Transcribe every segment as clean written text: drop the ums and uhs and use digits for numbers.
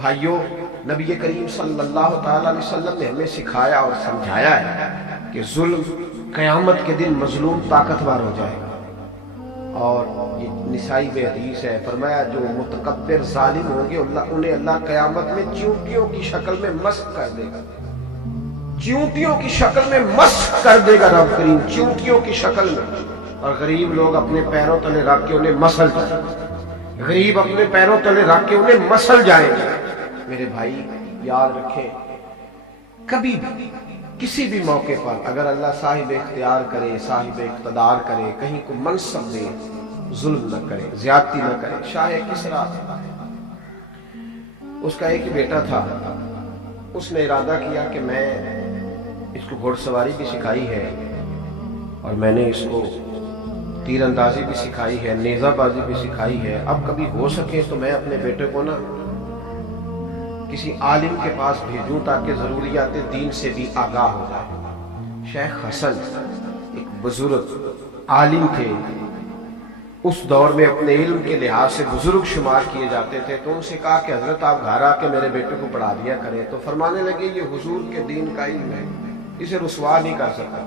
بھائیوں، نبی کریم صلی اللہ تعالی علیہ وسلم نے ہمیں سکھایا اور سمجھایا ہے کہ ظلم قیامت کے دن مظلوم طاقتور ہو جائے گا، اور یہ نسائی میں حدیث ہے، فرمایا جو متکبر ظالم ہوں گے انہیں اللہ قیامت میں چیونٹیوں کی شکل میں مسخ کر دے گا، چیونٹیوں کی شکل میں مسخ کر دے گا رب کریم، چیونٹیوں کی شکل میں، اور غریب لوگ اپنے پیروں تلے رکھ کے انہیں مسل جائیں گے، غریب اپنے پیروں تلے رکھ کے انہیں مسل جائیں گے۔ میرے بھائی یاد رکھیں، کبھی بھی کسی بھی موقع پر اگر اللہ صاحب اختیار کرے، صاحب اقتدار کرے، کہیں کو منصب دے، ظلم نہ کرے، زیادتی نہ کرے۔ شاہ کسریٰ، اس کا ایک ہی بیٹا تھا، اس نے ارادہ کیا کہ میں اس کو گھوڑ سواری بھی سکھائی ہے، اور میں نے اس کو تیر اندازی بھی سکھائی ہے، نیزہ بازی بھی سکھائی ہے، اب کبھی ہو سکے تو میں اپنے بیٹے کو نا کسی عالم کے پاس بھیجوں تاکہ ضروریات دین سے بھی آگاہ ہو جائے۔ شیخ حسن ایک بزرگ عالم تھے، اس دور میں اپنے علم کے لحاظ سے بزرگ شمار کیے جاتے تھے، تو ان سے کہا کہ حضرت آپ گھر آ کے میرے بیٹے کو پڑھا دیا کریں، تو فرمانے لگے یہ حضور کے دین کا علم ہے، اسے رسوا نہیں کر سکتا،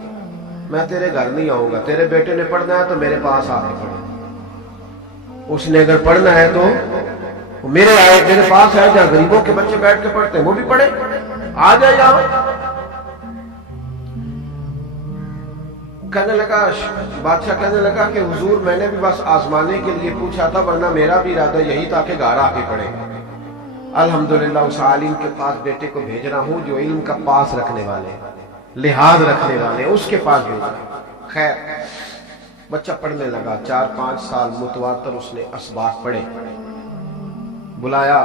میں تیرے گھر نہیں آؤں گا، تیرے بیٹے نے پڑھنا ہے تو میرے پاس آ کے پڑھے، اس نے اگر پڑھنا ہے تو میرے پاس ہے، جہاں غریبوں کے بچے بیٹھ کے پڑھتے ہیں وہ بھی پڑھے، آ جائے یہاں۔ کہنے لگا، بادشاہ کہنے لگا کہ حضور میں نے بھی بس آزمانے کے لیے پوچھا تھا، ورنہ میرا بھی ارادہ یہی تھا کہ گھر آ کے پڑھے۔ الحمدللہ اس عالم کے پاس بیٹے کو بھیج رہا ہوں جو علم کا پاس رکھنے والے، لحاظ رکھنے والے، اس کے پاس بھیج رہا ہوں۔ خیر بچہ پڑھنے لگا، 4-5 سال متواتر اس نے اسباق پڑھے۔ بلایا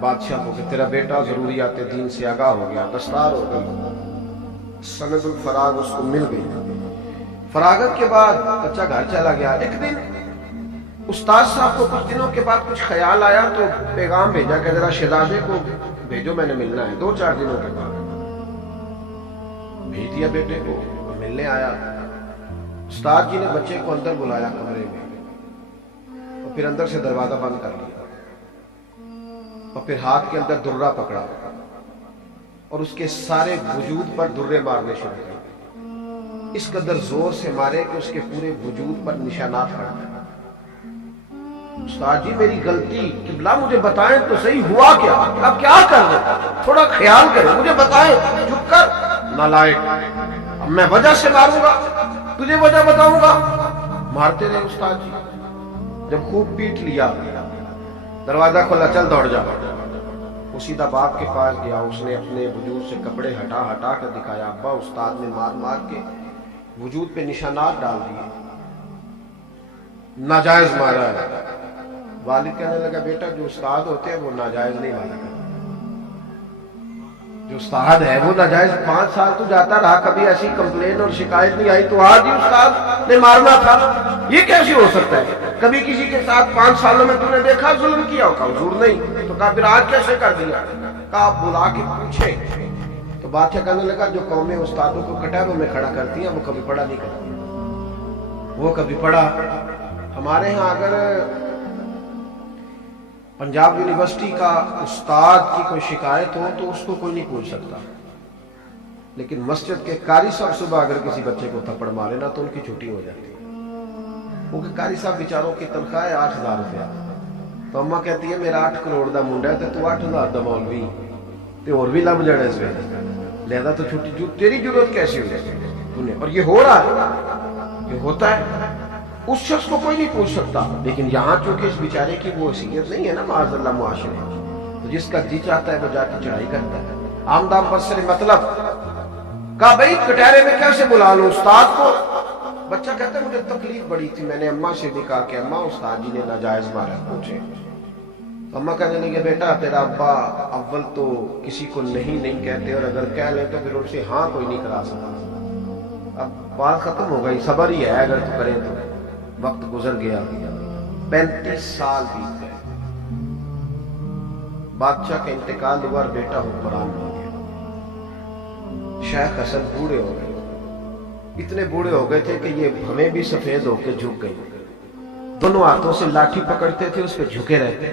بادشاہ کو کہ تیرا بیٹا ضروریات دین سے آگاہ ہو گیا، دستار ہو گئی، سند الفراغ اس کو مل گئی۔ فراغت کے بعد بچہ گھر چلا گیا۔ ایک دن استاد صاحب کو کچھ دنوں کے بعد کچھ خیال آیا تو پیغام بھیجا کہ ذرا شہزادے کو بھیجو، میں نے ملنا ہے۔ 2-4 دنوں کے بعد بھیج دیا بیٹے کو، ملنے آیا۔ استاد جی نے بچے کو اندر بلایا کمرے میں، اور پھر اندر سے دروازہ بند کر لیا، اور پھر ہاتھ کے اندر درہ پکڑا اور اس کے سارے وجود پر درے مارنے شروع کیے، اس قدر زور سے مارے کہ اس کے پورے وجود پر نشانات پڑ گئے۔ استاد جی میری غلطی، قبلہ مجھے بتائیں تو صحیح ہوا کیا، اب کیا کر رہے، تھوڑا خیال کریں، مجھے بتائیں۔ چپ کر نالائق، اب میں وجہ سے ماروں گا، تجھے وجہ بتاؤں گا۔ مارتے رہے استاد جی، جب خوب پیٹ لیا، دروازہ کھولا، چل دوڑ جا۔ وہ سیدھا باپ کے پاس گیا، اس نے اپنے وجود سے کپڑے ہٹا ہٹا کر دکھایا، ابا استاد نے مار مار کے وجود پہ نشانات ڈال دیے، ناجائز مارا ہے۔ والد کہنے لگا بیٹا جو استاد ہوتے ہیں وہ ناجائز نہیں مارا کرتے، جو استاد ہے وہ ناجائز۔ 5 سال تو جاتا رہا، کبھی ایسی کمپلین اور شکایت نہیں آئی، تو آج ہی استاد نے مارنا تھا، یہ کیسے ہو سکتا ہے؟ کبھی کسی کے ساتھ 5 سالوں میں تم نے دیکھا ظلم کیا ہو؟ کہا حضور نہیں۔ تو کہا پھر آج کیسے کر دیا؟ کہا آپ بلا کے پوچھے۔ تو بادشاہ کہنے لگا جو قومیں استادوں کو کٹاروں میں کھڑا کرتی ہیں وہ کبھی پڑھا نہیں کرتی، وہ کبھی پڑھا۔ ہمارے ہاں اگر پنجاب یونیورسٹی کا استاد کی کوئی شکایت ہو تو اس کو کوئی نہیں پوچھ سکتا، لیکن مسجد کے قاری صاحب صبح اگر کسی بچے کو تھپڑ مارے نا تو ان کی چھٹی ہو جاتی ہے، کیونکہ قاری صاحب بیچاروں کی تنخواہ ہے 8,000 روپیہ۔ تو اماں کہتی ہے میرا 8 کروڑ دا منڈا ہے تو 8,000 دا مولوی تے اور بھی لب جڑے اس ویلے، لہذا تو چھٹی جو تیری ضرورت کیسی ہو جائے؟ اور یہ ہو رہا ہے، یہ ہوتا ہے، اس شخص کو کوئی نہیں پوچھ سکتا۔ لیکن یہاں چونکہ اس بیچارے کی وہ حیثیت نہیں ہے نا معاذ اللہ معاشرے، تو جس کا جی چاہتا ہے وہ جا کے چڑھائی کرتا ہے۔ آمدام برسر مطلب کہا بھائی کٹہرے میں کیسے بلا لوں استاد کو؟ بچہ کہتا ہے مجھے تکلیف بڑی تھی، میں نے اماں سے بھی کہا کہ اماں استاد جی نے ناجائز مارا پوچھے۔ اماں کہنے لگے بیٹا تیرا ابا اول تو کسی کو نہیں کہتے، اور اگر کہہ لیں تو پھر ان سے ہاں کوئی نہیں کرا سکتا۔ اب بات ختم ہو گئی، صبر ہی ہے اگر تو کرے تو۔ وقت گزر گیا، 35 سال بیت گئے، بادشاہ کا انتقال ہوا اور بیٹا حکمران ہو گیا۔ شیخ حسن بوڑھے ہو گئے، اتنے بوڑھے ہو گئے تھے کہ یہ ہمیں بھی سفید ہو کے جھک گئی، دونوں ہاتھوں سے لاٹھی پکڑتے تھے، اس پہ جھکے رہتے،